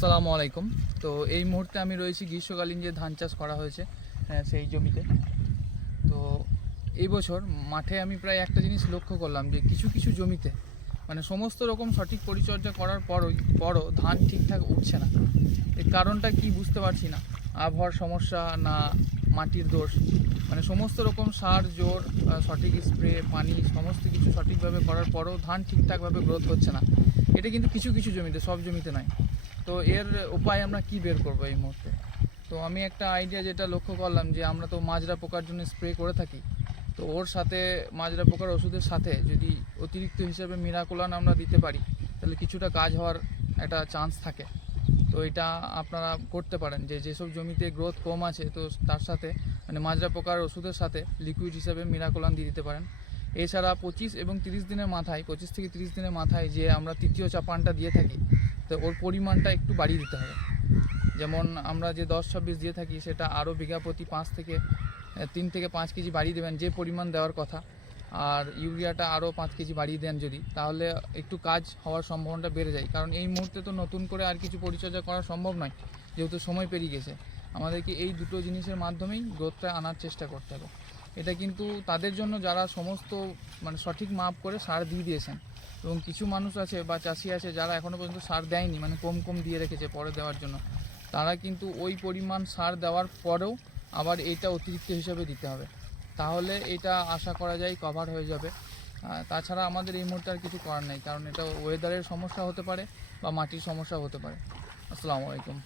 আসসালামু আলাইকুম। তো এই মুহূর্তে আমি রয়েছি গ্রীষ্মকালীন যে ধান চাষ করা হয়েছে সেই জমিতে। তো এই বছর মাঠে আমি প্রায় একটা জিনিস লক্ষ্য করলাম যে কিছু কিছু জমিতে মানে সমস্ত রকম সঠিক পরিচর্যা করার পরও ধান ঠিকঠাক উঠছে না। এর কারণটা কি বুঝতে পারছি না। আবহাওয়ার সমস্যা না মাটির দোষ, মানে সমস্ত রকম সার জোর সঠিক স্প্রে পানি সমস্ত কিছু সঠিকভাবে করার পরও ধান ঠিকঠাকভাবে গ্রোথ হচ্ছে না। এটা কিন্তু কিছু কিছু জমিতে, সব জমিতে নয়। তো এর উপায় আমরা কি বের করবো এই মুহূর্তে? তো আমি একটা আইডিয়া যেটা লক্ষ্য করলাম যে আমরা তো মাজরা পোকার জন্য স্প্রে করে থাকি। তো ওর সাথে মাজরা পোকার ওষুধের সাথে যদি অতিরিক্ত হিসেবে মিরাকুলান আমরা দিতে পারি তাহলে কিছুটা কাজ হওয়ার একটা চান্স থাকে। তো এটা আপনারা করতে পারেন যে যেসব জমিতে গ্রোথ কম আছে তো তার সাথে মানে মাজরা পোকার ওষুধের সাথে লিকুইড হিসেবে মিরাকুলান দিয়ে দিতে পারেন। এছাড়া 25 এবং 30 দিনের মাথায় 25 থেকে 30 দিনের মাথায় যে আমরা তৃতীয় চাপানটা দিয়ে থাকি তো ওর পরিমাণটা একটু বাড়িয়ে দিতে হবে। যেমন আমরা যে 10-26 দিয়ে থাকি সেটা আরও বিঘা প্রতি 3 থেকে 5 কেজি বাড়িয়ে দেবেন যে পরিমাণ দেওয়ার কথা। আর ইউরিয়াটা আরও 5 কেজি বাড়িয়ে দেন যদি, তাহলে একটু কাজ হওয়ার সম্ভাবনাটা বেড়ে যায়। কারণ এই মুহূর্তে তো নতুন করে আর কিছু পরিচর্যা করা সম্ভব নয়, যেহেতু সময় পেরিয়ে গেছে। আমাদেরকে এই দুটো জিনিসের মাধ্যমেই গ্রোথটা আনার চেষ্টা করতে হবে। এটা কিন্তু তাদের জন্য যারা সমস্ত মানে সঠিক মাপ করে সার দিয়ে দিয়েছেন, এবং কিছু মানুষ আছে বা চাষি আছে যারা এখনও পর্যন্ত সার দেয়নি, মানে কম কম দিয়ে রেখেছে পরে দেওয়ার জন্য। তারা কিন্তু ওই পরিমাণ সার দেওয়ার পরেও আবার এইটা অতিরিক্ত হিসাবে দিতে হবে, তাহলে এটা আশা করা যায় কভার হয়ে যাবে। তাছাড়া আমাদের এই মুহূর্তে আর কিছু করার নেই, কারণ এটা ওয়েদারের সমস্যা হতে পারে বা মাটির সমস্যা হতে পারে। আসসালামু আলাইকুম।